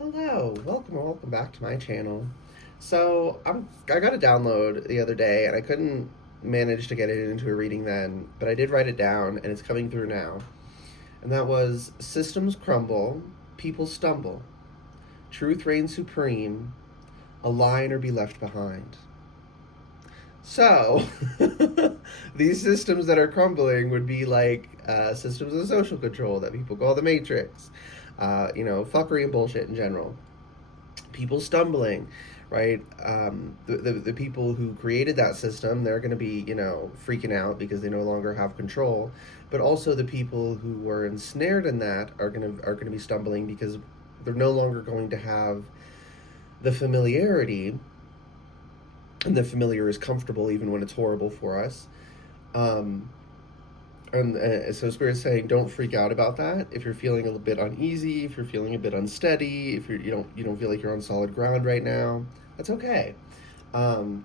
Hello, welcome back to my channel. I got a download the other day and I couldn't manage to get it into a reading then, but I did write it down and it's coming through now. And that was systems crumble, people stumble, truth reigns supreme, align or be left behind. So, these systems that are crumbling would be like systems of social control that people call the matrix, fuckery and bullshit in general. People stumbling, right? The people who created that system, they're going to be, freaking out because they no longer have control. But also the people who were ensnared in that are going to be stumbling because they're no longer going to have the familiarity, and the familiar is comfortable even when it's horrible for us. Um, so Spirit's saying, don't freak out about that. If you're feeling a bit uneasy, if you're feeling a bit unsteady, if you don't feel like you're on solid ground right now, that's okay.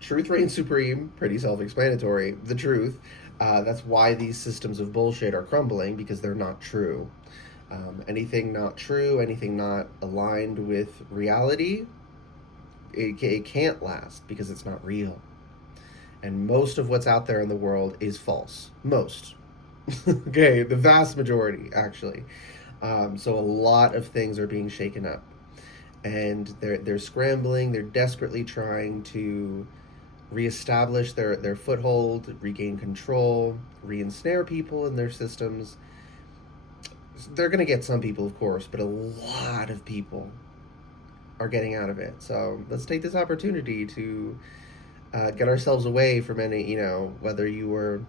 Truth reigns supreme. Pretty self-explanatory. The truth. That's why these systems of bullshit are crumbling, because they're not true. Anything not true, anything not aligned with reality, it can't last because it's not real. And most of what's out there in the world is false. Most. Okay, the vast majority, actually. So a lot of things are being shaken up, and they're scrambling. They're desperately trying to reestablish their foothold, regain control, re-ensnare people in their systems. They're going to get some people, of course, but a lot of people are getting out of it. So let's take this opportunity to get ourselves away from any, whether you were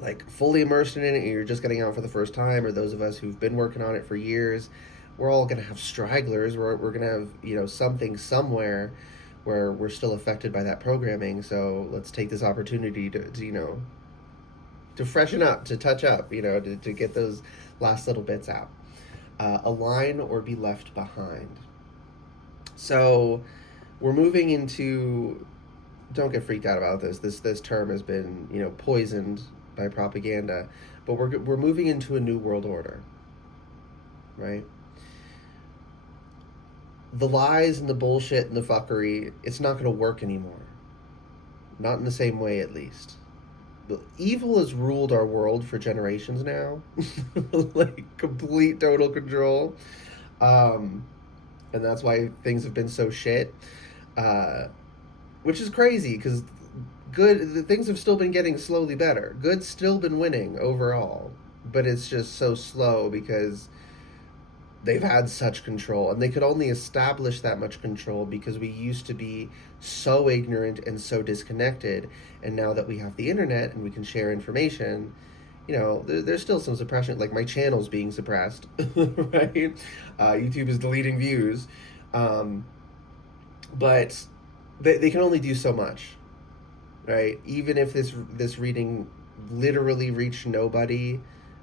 like fully immersed in it and you're just getting out for the first time, or those of us who've been working on it for years. We're all going to have stragglers. We're going to have, something somewhere where we're still affected by that programming. So let's take this opportunity to freshen up, to touch up, to get those last little bits out. Align or be left behind. So we're moving into, don't get freaked out about this. This term has been, poisoned by propaganda, but we're moving into a new world order, right? The lies and the bullshit and the fuckery, it's not going to work anymore. Not in the same way, at least. But evil has ruled our world for generations now, like complete total control, and that's why things have been so shit, which is crazy because the things have still been getting slowly better. Good's still been winning overall, but it's just so slow because they've had such control, and they could only establish that much control because we used to be so ignorant and so disconnected. And now that we have the internet and we can share information, there's still some suppression. Like my channel's being suppressed, right? YouTube is deleting views, but they can only do so much, right? Even if this reading literally reached nobody,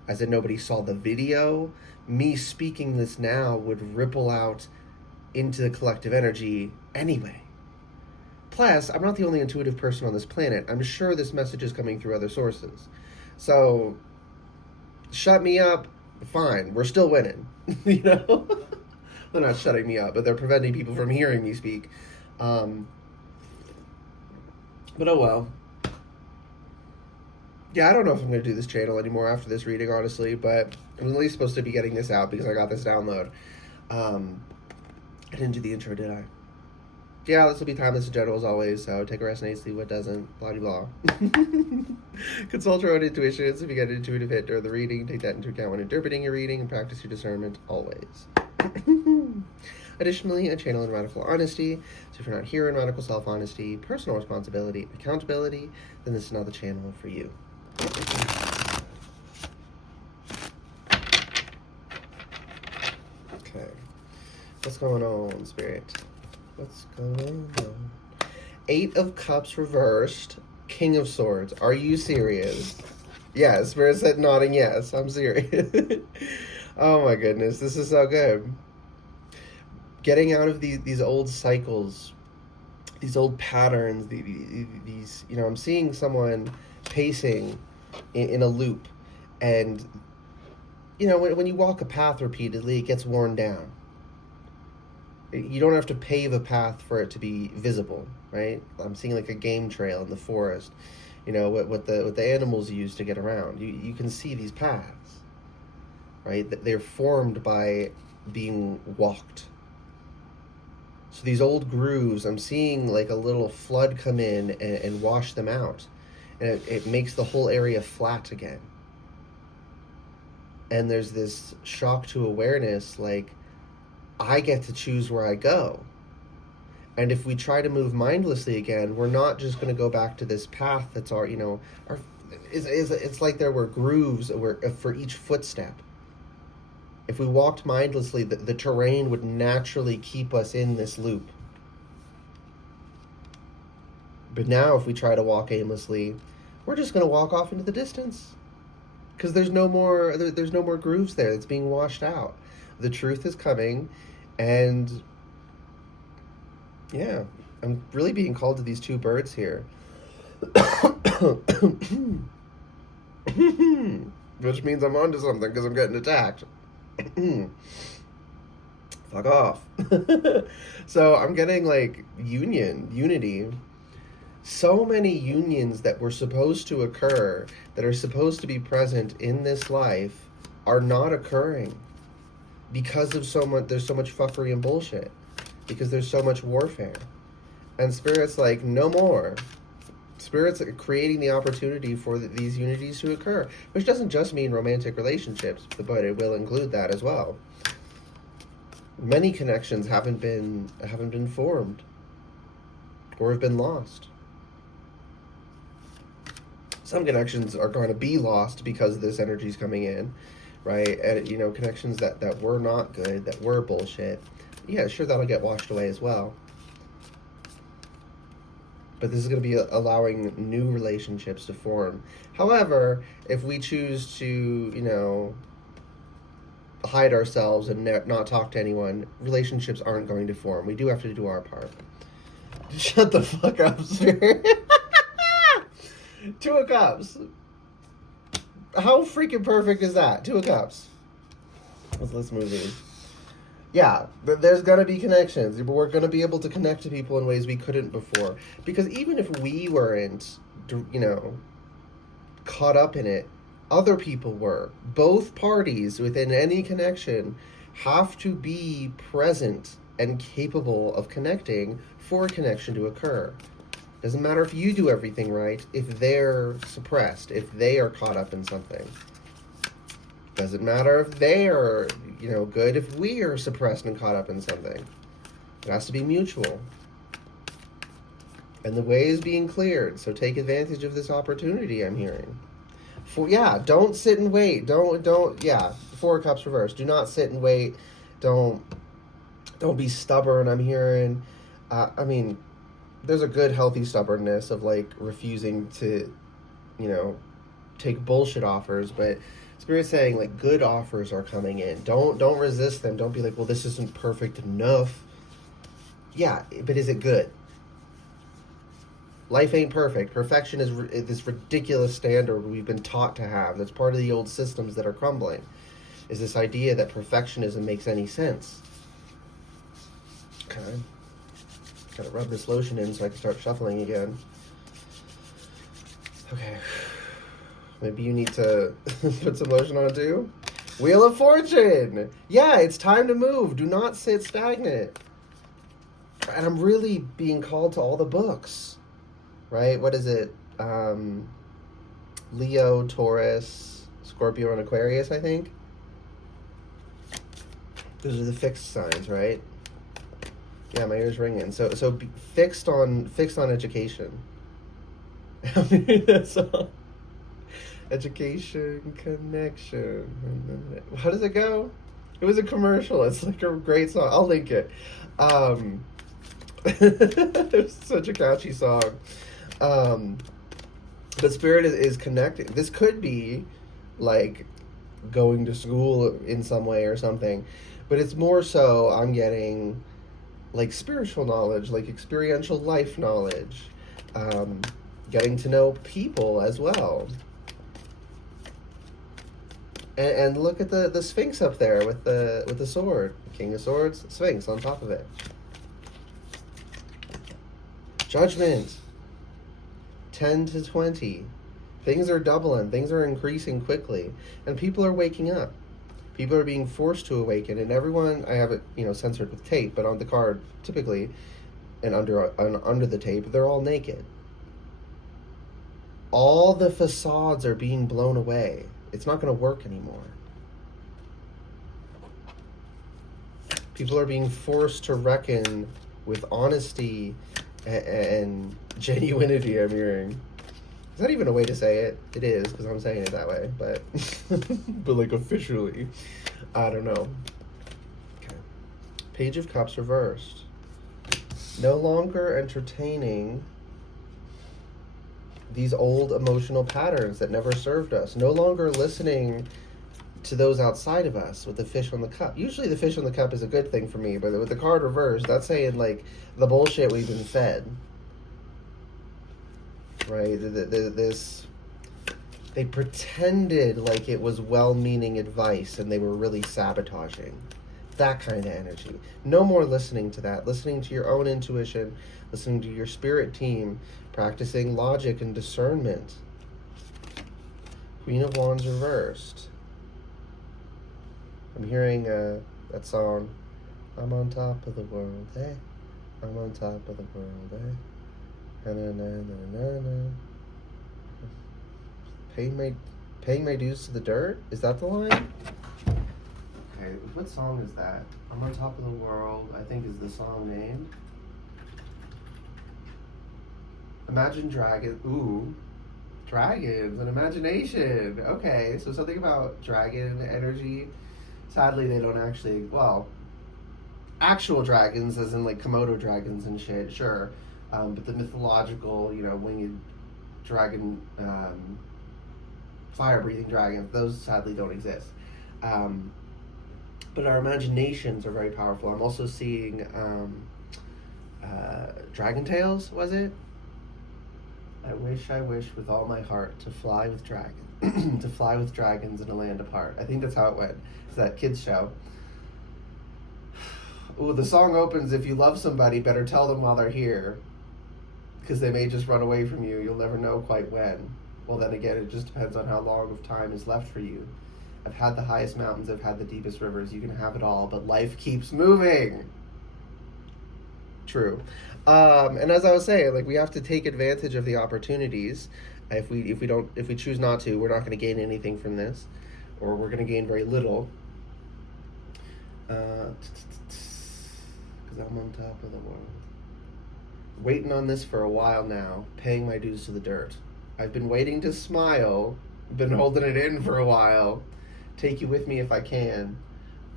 as in nobody saw the video, me speaking this now would ripple out into the collective energy anyway. Plus, I'm not the only intuitive person on this planet. I'm sure this message is coming through other sources. So, shut me up, fine, we're still winning. They're not shutting me up, but they're preventing people from hearing me speak. But oh well. Yeah, I don't know if I'm going to do this channel anymore after this reading, honestly, but I'm at least supposed to be getting this out because I got this download. I didn't do the intro, did I? Yeah, this will be timeless and general as always, so take a rest, and see what doesn't, blah, blah, blah. Consult your own intuitions. If you get an intuitive hit during the reading, take that into account when interpreting your reading, and practice your discernment always. Additionally, I channel in radical honesty, so if you're not here in radical self-honesty, personal responsibility, accountability, then this is not the channel for you. Okay. What's going on, Spirit? What's going on? 8 of Cups reversed. King of Swords. Are you serious? Yes, Spirit said nodding yes. I'm serious. Oh my goodness, this is so good. Getting out of these old cycles, these old patterns, these I'm seeing someone pacing in a loop, and when you walk a path repeatedly, it gets worn down. You don't have to pave a path for it to be visible, right? I'm seeing like a game trail in the forest. You know what the animals use to get around. You can see these paths, right? They're formed by being walked. So these old grooves, I'm seeing like a little flood come in and wash them out, and it makes the whole area flat again. And there's this shock to awareness, like I get to choose where I go. And if we try to move mindlessly again, we're not just going to go back to this path that's our it's like there were grooves for each footstep. If we walked mindlessly, the terrain would naturally keep us in this loop. But now if we try to walk aimlessly, we're just going to walk off into the distance. Because there's no more grooves there. It's being washed out. The truth is coming, and yeah, I'm really being called to these two birds here. Which means I'm onto something because I'm getting attacked. Fuck off. So I'm getting like unity. So many unions that were supposed to occur, that are supposed to be present in this life, are not occurring because of there's so much fuckery and bullshit, because there's so much warfare. And Spirit's like, no more. Spirit's creating the opportunity for these unities to occur, which doesn't just mean romantic relationships, but it will include that as well. Many connections haven't been formed or have been lost. Some connections are going to be lost because this energy is coming in, right? And connections that were not good, that were bullshit. Yeah, sure, that'll get washed away as well. But this is going to be allowing new relationships to form. However, if we choose to, hide ourselves and not talk to anyone, relationships aren't going to form. We do have to do our part. Shut the fuck up, Spirit. Two of Cups. How freaking perfect is that? Two of Cups. Let's move these. Yeah, there's going to be connections. We're going to be able to connect to people in ways we couldn't before. Because even if we weren't, caught up in it, other people were. Both parties within any connection have to be present and capable of connecting for a connection to occur. Doesn't matter if you do everything right, if they're suppressed, if they are caught up in something. Doesn't matter if they are, good, if we are suppressed and caught up in something. It has to be mutual. And the way is being cleared, so take advantage of this opportunity I'm hearing. Don't sit and wait. Four of Cups reversed. Do not sit and wait. Don't be stubborn, I'm hearing. There's a good, healthy stubbornness of, like, refusing to, take bullshit offers, but Spirit's saying, like, good offers are coming in. Don't resist them. Don't be like, well, this isn't perfect enough. Yeah, but is it good? Life ain't perfect. Perfection is this ridiculous standard we've been taught to have. That's part of the old systems that are crumbling, is this idea that perfectionism makes any sense. Okay. Gotta rub this lotion in so I can start shuffling again. Okay. Maybe you need to put some lotion on too? Wheel of Fortune! Yeah, it's time to move. Do not sit stagnant. And I'm really being called to all the books. Right? What is it? Leo, Taurus, Scorpio, and Aquarius, I think. Those are the fixed signs, right? Yeah, my ear's ringing. So be fixed on education. That's all. Education, connection. How does it go? It was a commercial. It's like a great song. I'll link it. It's such a catchy song. But Spirit is connected. This could be like going to school in some way or something, but it's more so I'm getting like spiritual knowledge, like experiential life knowledge, getting to know people as well. And look at the Sphinx up there with the sword. King of Swords, Sphinx on top of it. Judgment. 10 to 20. Things are doubling. Things are increasing quickly. And people are waking up. People are being forced to awaken. And everyone, I have it, censored with tape, but on the card, typically, and under the tape, they're all naked. All the facades are being blown away. It's not going to work anymore. People are being forced to reckon with honesty and genuinity, I'm hearing. Is that even a way to say it? It is, because I'm saying it that way, but but like officially, I don't know. Okay. Page of Cups reversed. No longer entertaining these old emotional patterns that never served us. No longer listening to those outside of us with the fish on the cup. Usually the fish on the cup is a good thing for me, but with the card reversed, that's saying like the bullshit we've been fed. Right? They pretended like it was well-meaning advice and they were really sabotaging. That kind of energy. No more listening to that. Listening to your own intuition, listening to your spirit team, practicing logic and discernment. Queen of Wands reversed. I'm hearing that song, I'm on top of the world, eh? I'm on top of the world, eh? Na na na na na. Paying my dues to the dirt? Is that the line? Okay, what song is that? I'm on top of the world, I think is the song named. Imagine Dragon. Ooh. Dragons and imagination. Okay, so something about dragon energy. Sadly, they don't actually, well, actual dragons, as in like Komodo dragons and shit, sure. But the mythological, winged dragon, fire-breathing dragons, those sadly don't exist. But our imaginations are very powerful. I'm also seeing Dragon Tales, was it? I wish with all my heart to fly with dragons, to fly with dragons in a land apart. I think that's how it went. It's that kids show. Ooh, the song opens, if you love somebody, better tell them while they're here, because they may just run away from you. You'll never know quite when. Well, then again, it just depends on how long of time is left for you. I've had the highest mountains, I've had the deepest rivers. You can have it all, but life keeps moving. True. And as I was saying, like, we have to take advantage of the opportunities. If we choose not to, we're not going to gain anything from this, or we're going to gain very little. Because I'm on top of the world. Waiting on this for a while now, paying my dues to the dirt. I've been waiting to smile, been holding it in for a while. Take you with me if I can.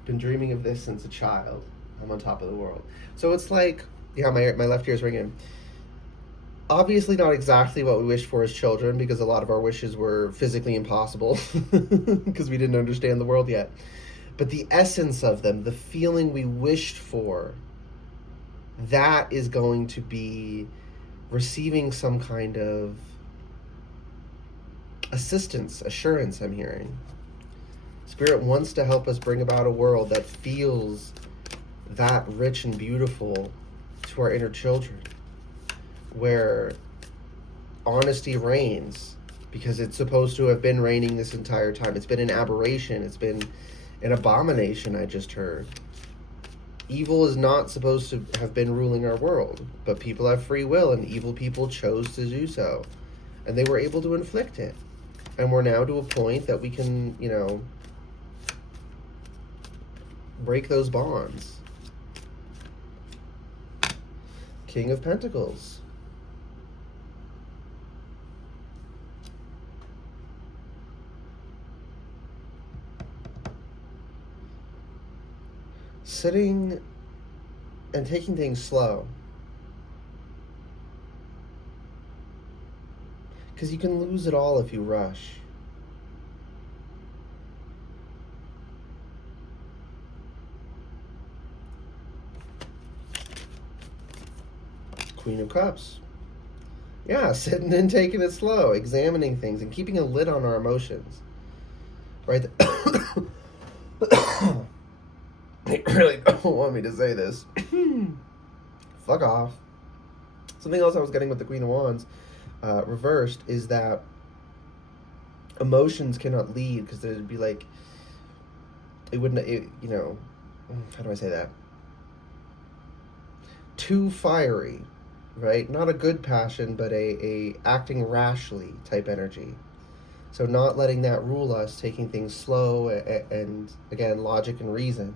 Been dreaming of this since a child. I'm on top of the world. So it's like, yeah, my left ear's ringing. Obviously not exactly what we wished for as children, because a lot of our wishes were physically impossible because we didn't understand the world yet. But the essence of them, the feeling we wished for, that is going to be receiving some kind of assistance, assurance, I'm hearing. Spirit wants to help us bring about a world that feels that rich and beautiful to our inner children, where honesty reigns, because it's supposed to have been reigning this entire time. It's been an aberration. It's been an abomination, I just heard. Evil is not supposed to have been ruling our world, but people have free will, and evil people chose to do so, and they were able to inflict it. And we're now to a point that we can, break those bonds. King of Pentacles. Sitting and taking things slow. Because you can lose it all if you rush. Queen of Cups. Yeah, sitting and taking it slow, examining things and keeping a lid on our emotions. Right? They really don't want me to say this. Fuck off. Something else I was getting with the Queen of Wands reversed is that emotions cannot lead, because there'd be like, it wouldn't, how do I say that? Too fiery, right? Not a good passion, but a acting rashly type energy. So not letting that rule us, taking things slow, and again, logic and reason.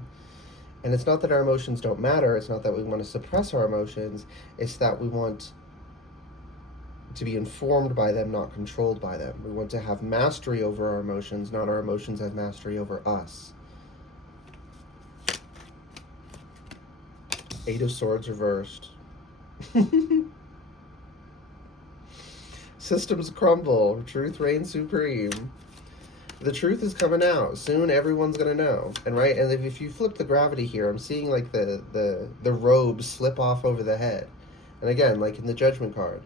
And it's not that our emotions don't matter. It's not that we want to suppress our emotions. It's that we want to be informed by them, not controlled by them. We want to have mastery over our emotions, not our emotions have mastery over us. Eight of Swords reversed. Systems crumble. Truth reigns supreme. The truth is coming out. Soon everyone's going to know. And right, and if you flip the gravity here, I'm seeing like the robes slip off over the head. And again, like in the Judgment card,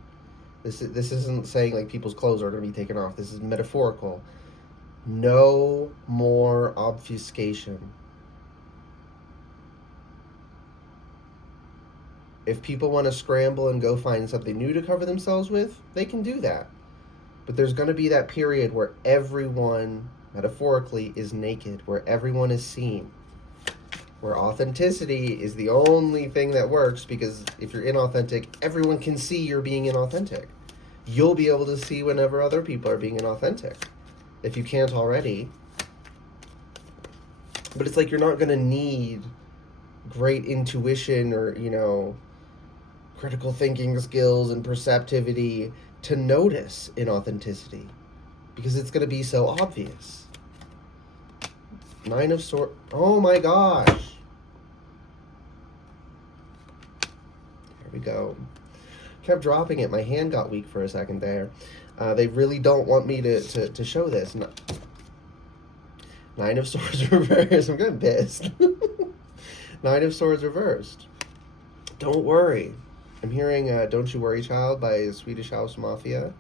this isn't saying like people's clothes are going to be taken off. This is metaphorical. No more obfuscation. If people want to scramble and go find something new to cover themselves with, they can do that. But there's going to be that period where everyone, metaphorically, is naked, where everyone is seen, where authenticity is the only thing that works, because if you're inauthentic, everyone can see you're being inauthentic. You'll be able to see whenever other people are being inauthentic, if you can't already. But it's like you're not going to need great intuition or, critical thinking skills and perceptivity to notice inauthenticity, because it's going to be so obvious. Nine of Swords. Oh my gosh. There we go. Kept dropping it. My hand got weak for a second there. They really don't want me to show this. Nine of Swords reversed. I'm getting pissed. Nine of Swords reversed. Don't worry. I'm hearing Don't You Worry Child by Swedish House Mafia.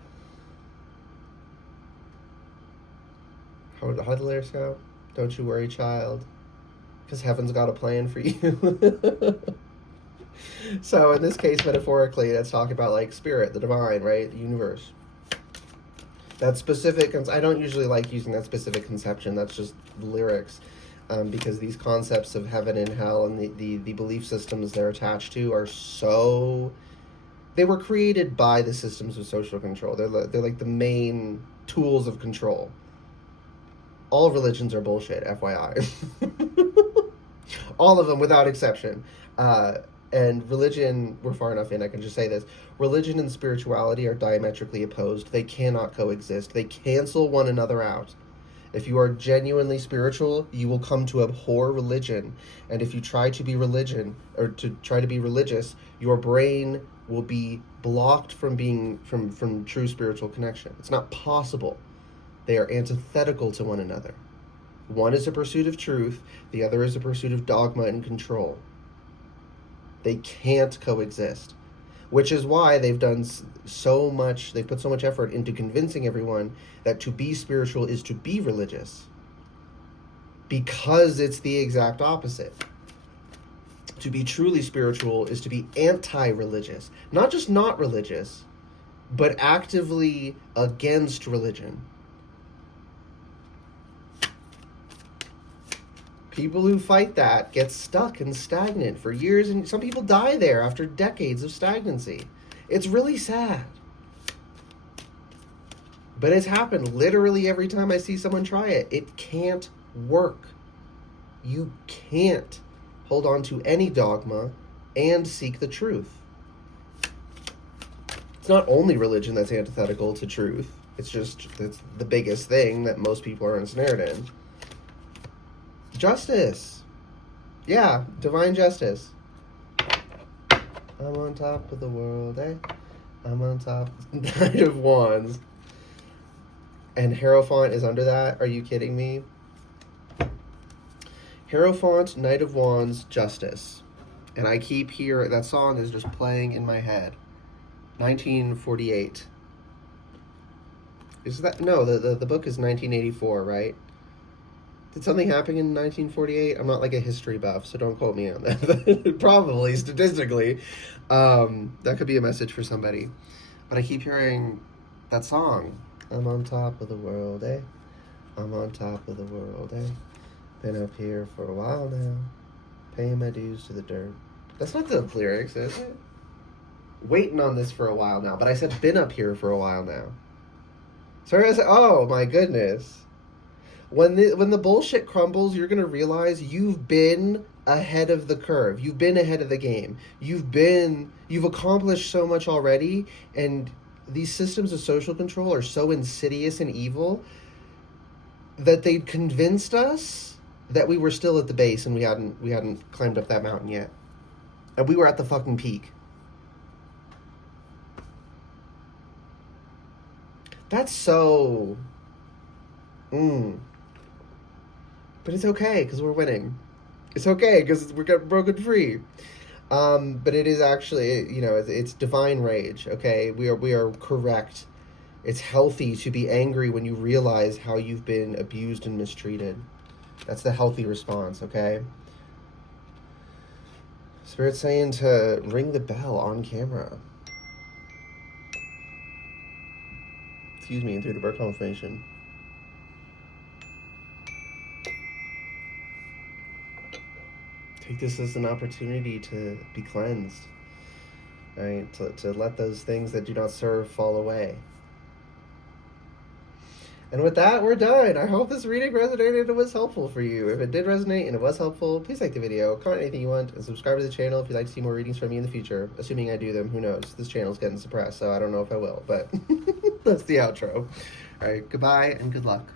How the lyrics go? Don't you worry, child, because heaven's got a plan for you. So in this case, metaphorically, that's talking about like spirit, the divine, right? The universe. That specific, I don't usually like using that specific conception. That's just lyrics. Because these concepts of heaven and hell and the belief systems they're attached to are so... They were created by the systems of social control. They're like the main tools of control. All religions are bullshit, FYI. All of them, without exception. And religion, we're far enough in, I can just say this. Religion and spirituality are diametrically opposed. They cannot coexist. They cancel one another out. If you are genuinely spiritual, you will come to abhor religion. And if you try to be religious, your brain will be blocked from true spiritual connection. It's not possible. They are antithetical to one another. One is a pursuit of truth, the other is a pursuit of dogma and control. They can't coexist. Which is why they've put so much effort into convincing everyone that to be spiritual is to be religious. Because it's the exact opposite. To be truly spiritual is to be anti-religious. Not just not religious, but actively against religion. People who fight that get stuck and stagnant for years, and some people die there after decades of stagnancy. It's really sad. But it's happened literally every time I see someone try it. It can't work. You can't hold on to any dogma and seek the truth. It's not only religion that's antithetical to truth. It's the biggest thing that most people are ensnared in. Justice. Yeah, divine justice. I'm on top of the world, eh? I'm on top. Knight of Wands. And Hierophant is under that? Are you kidding me? Hierophant, Knight of Wands, Justice. And I keep hearing, that song is just playing in my head. 1948. Is that, no, the book is 1984, right? Did something happen in 1948? I'm not like a history buff, so don't quote me on that. Probably, statistically. That could be a message for somebody. But I keep hearing that song. I'm on top of the world, eh? I'm on top of the world, eh? Been up here for a while now. Paying my dues to the dirt. That's not the lyrics, is it? Waiting on this for a while now. But I said been up here for a while now. Sorry, I said, oh my goodness. When the bullshit crumbles, you're gonna realize you've been ahead of the curve. You've been ahead of the game. You've accomplished so much already, and these systems of social control are so insidious and evil that they convinced us that we were still at the base and we hadn't climbed up that mountain yet. And we were at the fucking peak. That's so But it's okay because we're winning. It's okay because we're getting broken free. But it is actually, it's divine rage. Okay, we are correct. It's healthy to be angry when you realize how you've been abused and mistreated. That's the healthy response. Okay. Spirit's saying to ring the bell on camera. Excuse me, through the birth confirmation. Take this as an opportunity to be cleansed, right? To let those things that do not serve fall away. And with that, we're done. I hope this reading resonated and was helpful for you. If it did resonate and it was helpful, please like the video, comment anything you want, and subscribe to the channel if you'd like to see more readings from me in the future. Assuming I do them, who knows? This channel's getting suppressed, so I don't know if I will, but that's the outro. All right, goodbye and good luck.